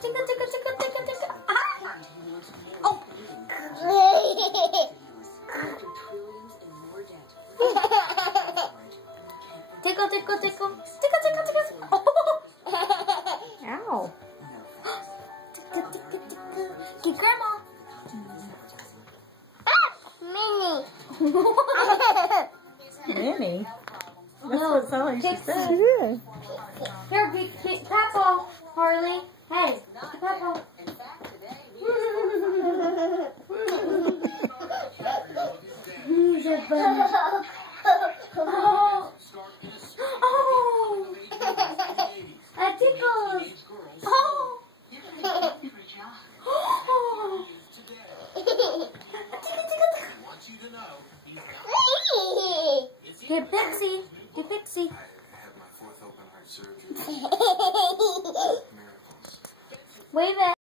Tickle, tickle, tickle, tickle, tickle. Ah! Oh. Tickle, tickle, tickle. Tickle, tickle, tickle. Oh. Ow. Tickle, tickle, tickle. Get grandma. Minnie. That's No, what sounded like she Pixie. said. Here, get Peppa, Harley. Hey, get Peppa. He's a bunny. Oh. Oh. That tickles. Oh. Oh. Get Pixie. Get Pixie. Wave it.